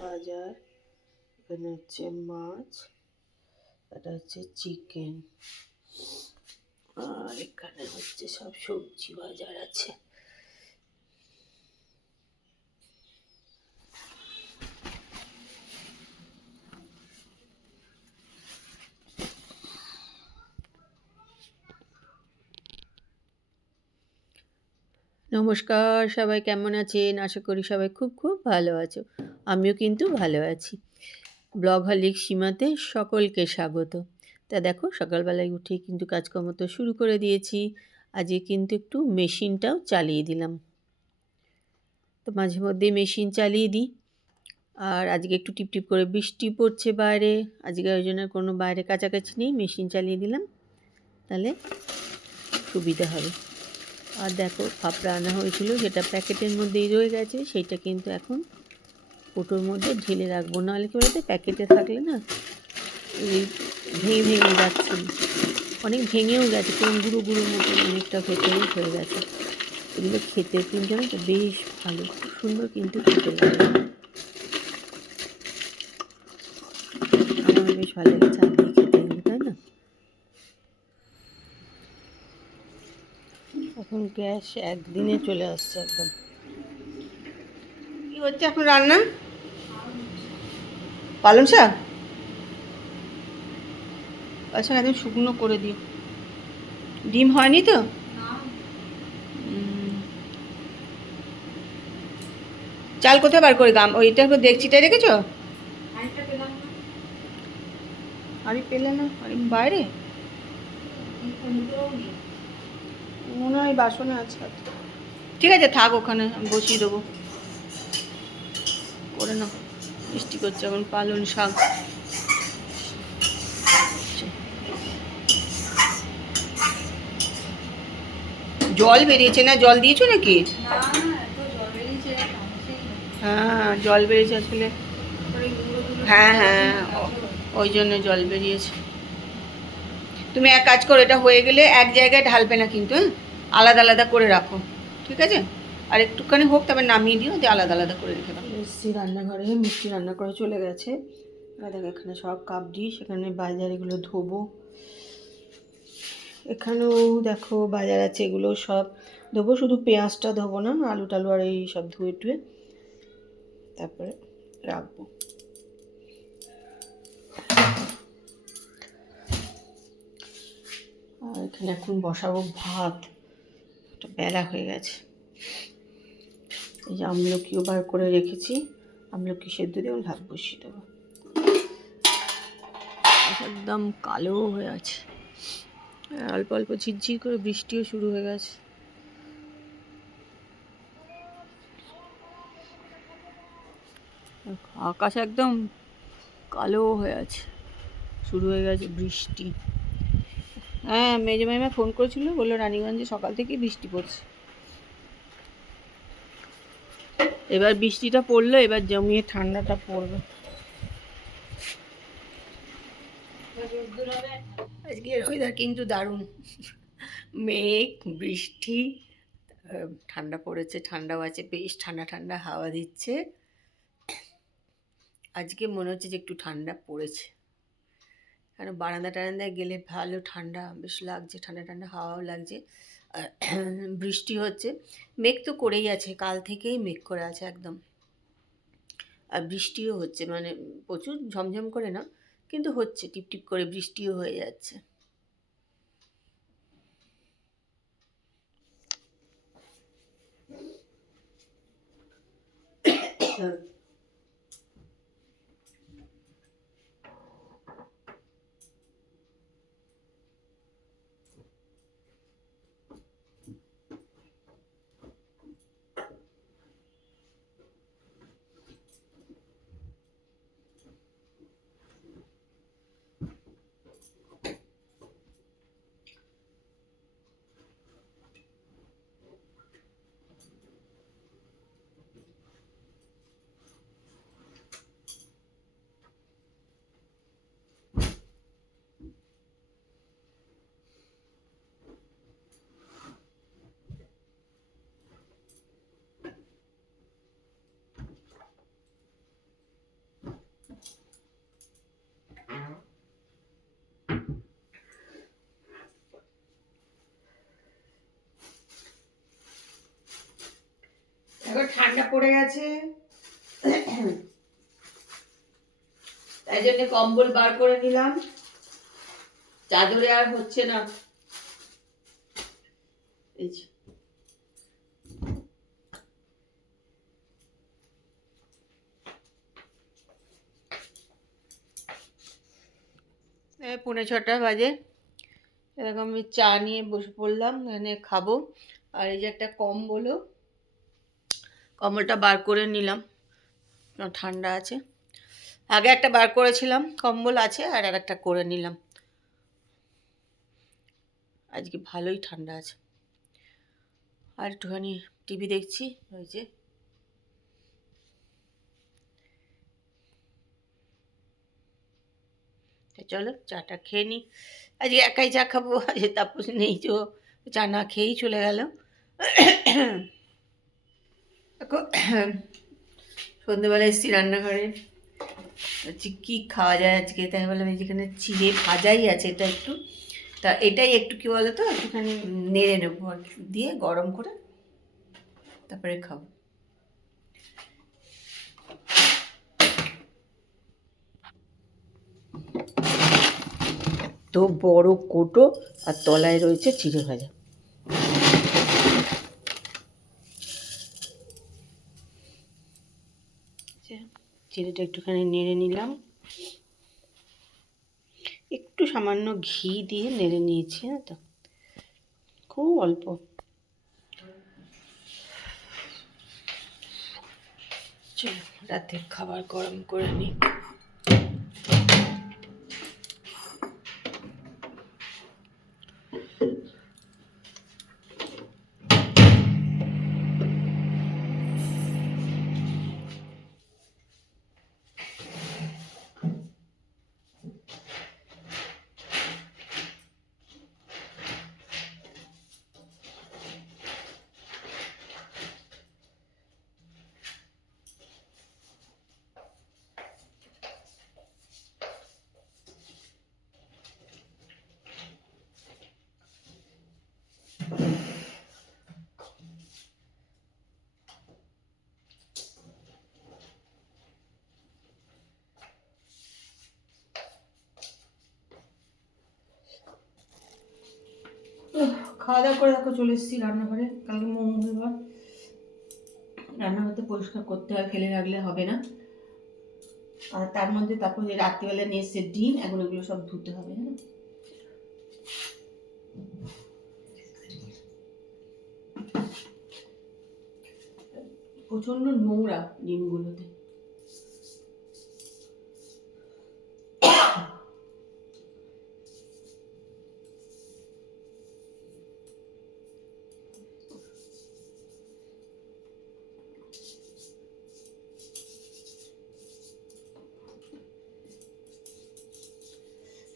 বাজার, এখানে হচ্ছে মাছ, এটা হচ্ছে চিকেন, আর এখানে হচ্ছে সব সবজি বাজার আছে। নমস্কার, সবাই কেমন আছেন? আশা করি সবাই খুব খুব ভালো আছো। আমিও কিন্তু ভালো আছি। ব্লগহলিক সীমাতে সকলকে স্বাগত। তা দেখো, সকালবেলায় উঠে কিন্তু কাজকর্ম তো শুরু করে দিয়েছি। আজকে কিন্তু একটু মেশিনটাও চালিয়ে দিলাম। তো মাঝে মধ্যেই মেশিন চালিয়ে দিই। আর আজকে একটু টিপটিপ করে বৃষ্টি পড়ছে বাইরে, আজকে ওই জন্য কোনো বাইরে কাছাকাছি নেই, মেশিন চালিয়ে দিলাম, তাহলে সুবিধা হবে। আর দেখো, ফাপড়া আনা হয়েছিল, সেটা প্যাকেটের মধ্যেই রয়ে গেছে, সেইটা কিন্তু এখন কোটোর মধ্যে ঢেলে রাখবো, নাহলে কি বলতে প্যাকেটে থাকলে না এই ভেঙে ভেঙে যাচ্ছে, অনেক ভেঙেও গেছে, কেমন গুঁড়ো গুঁড়ো মতন অনেকটা ভেতরে হয়ে গেছে। এগুলো খেতে কিন্তু জানো তো বেশ ভালো, খুব সুন্দর কিন্তু খেতে লাগে, আমার বেশ ভালো লাগে চা দিয়ে খেতে এগুলো, তাই না? এখন গ্যাস একদিনে চলে আসছে একদম। কি হচ্ছে এখন রান্না? পালং শাক? আচ্ছা, একদম শুকনো করে দিও। ডিম হয়নি তো? চাল কোথায় বার করে দাম? ওইটা দেখছিটাই রেখেছো? আমি পেলে না, আমি বাইরে মনে হয় বাসনে আছে। ঠিক আছে, থাক ওখানে, আমি বসিয়ে দেবো, করে নাও। বৃষ্টি করছে এখন, পালং শাক। জল বেরিয়েছে না? জল দিয়েছো নাকি? হ্যাঁ, জল বেরিয়েছে আসলে। হ্যাঁ হ্যাঁ, ওই জন্য জল বেরিয়েছে। তুমি এক কাজ করো, এটা হয়ে গেলে এক জায়গায় ঢালবে না কিন্তু, হ্যাঁ, আলাদা আলাদা করে রাখো, ঠিক আছে? আর একটুখানি হোক, তারপর নামিয়ে দিও, দিয়ে আলাদা আলাদা করে রেখে দাও। এসছি রান্নাঘরে, মিষ্টি রান্না করে চলে গেছে। আর দেখো, এখানে সব কাপ দিই, সেখানে বাজার, এগুলো ধোবো। এখানেও দেখো বাজার আছে, এগুলো সব ধোবো, শুধু পেঁয়াজটা ধোবো না, আলু টালু আর এই সব ধুয়ে টুয়ে তারপরে রাখবো। আর এখানে এখন বসাবো ভাত, একটা বেলা হয়ে গেছে। এই যে আমলকিও বার করে রেখেছি, আমলকি সেদ্ধ দিয়ে ভাত বসিয়ে দেবো। একদম কালো হয়ে আছে, অল্প অল্প ঝিরঝির করে বৃষ্টিও শুরু হয়ে গেছে। আকাশ একদম কালো হয়ে আছে, শুরু হয়ে গেছে বৃষ্টি। হ্যাঁ, মেজো মাইমা ফোন করেছিল, বললো রানীগঞ্জে সকাল থেকেই বৃষ্টি পড়ছে। এবার বৃষ্টিটা পড়লো, এবার জমিয়ে ঠান্ডাটা পড়বে। আজকের ওয়েদার কিন্তু দারুণ, মেঘ, বৃষ্টি, ঠান্ডা পড়েছে, ঠান্ডাও আছে, বেশ ঠান্ডা ঠান্ডা হাওয়া দিচ্ছে। আজকে মনে হচ্ছে যে একটু ঠান্ডা পড়েছে, কারণ বারান্দা টারান্দায় গেলে ভালো ঠান্ডা বেশ লাগছে, ঠান্ডা ঠান্ডা হাওয়াও লাগছে। আর বৃষ্টি হচ্ছে, মেঘ তো করেই আছে, কাল থেকেই মেঘ করে আছে একদম। আর বৃষ্টিও হচ্ছে, মানে প্রচুর ঝমঝম করে না, কিন্তু হচ্ছে, টিপটিপ করে বৃষ্টিও হয়ে যাচ্ছে। ঠান্ডা পড়ে গেছে, তাই জন্য কম্বল বার করে নিলাম। চাদরে আর হচ্ছে না। এই যে পৌনে 6টা বাজে, এরকম আমি চা নিয়ে বসে পড়লাম, এখানে খাবো। আর এই যে একটা কম্বলটা বার করে নিলাম, ঠান্ডা আছে। আগে একটা বার করেছিলাম, কম্বল আছে, আর একটা করে নিলাম। আজকে ভালোই ঠান্ডা আছে। আর একটুখানি টিভি দেখছি। ওই যে চলো চাটা খেয়ে নিই। আজকে একাই চা খাবো, আজকে তাপস নেই, তো চা না খেয়েই চলে গেল। সন্ধ্যেবেলা এসেছি রান্নাঘরে, হচ্ছে কী খাওয়া যায় আজকে, তাই বললাম এই যেখানে চিড়ে ভাজাই আছে, এটা একটু, তা এটাই একটু কী বলো তো, একটুখানি নেড়ে নেবো আর দিয়ে গরম করে তারপরে খাবো। তো বড় কোটো, আর তলায় রয়েছে চিড়ে ভাজা। চিড়েটা একটুখানি নেড়ে নিলাম, একটু সামান্য ঘি দিয়ে নেড়ে নিয়েছি, হ্যাঁ তো খুব অল্প। চলো রাতের খাবার গরম করে নিই। খাওয়া দাওয়া করে দেখো চলে এসেছি রান্নাঘরে। কালকে মঙ্গলবার, রান্নাঘরতে পরিষ্কার করতে হয়, ফেলে রাখলে হবে না। আর তার মধ্যে তারপরে রাত্রিবেলা নিয়ে এসছে ডিম, এখন এগুলো সব ধুতে হবে, হ্যাঁ। প্রচন্ড নোংরা ডিমগুলোতে।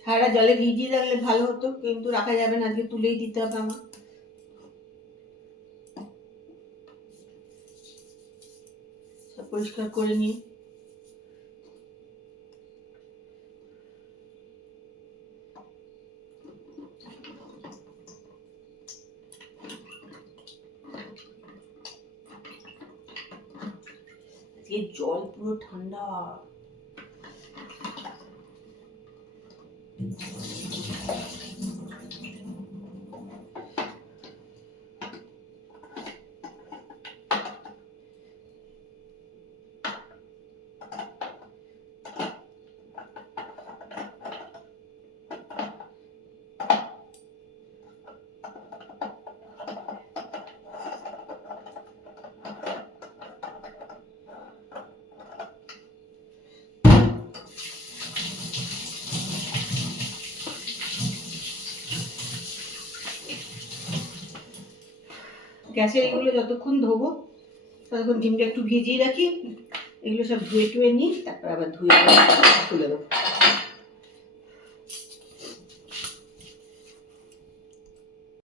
সারা জলে ভিজিয়ে রাখলে ভালো হতো, কিন্তু রাখা যাবে না, আজকে তুলেই দিতে হবে আমার। সব পরিষ্কার করে নিয়ে জল পুরো ঠান্ডা। গ্যাসের এগুলো যতক্ষণ ধোবো ততক্ষণ ডিমটা একটু ভিজিয়ে রাখি, এগুলো সব ধুয়ে টুয়ে নিই, তারপর আবার ধুয়ে তুলে দেবো।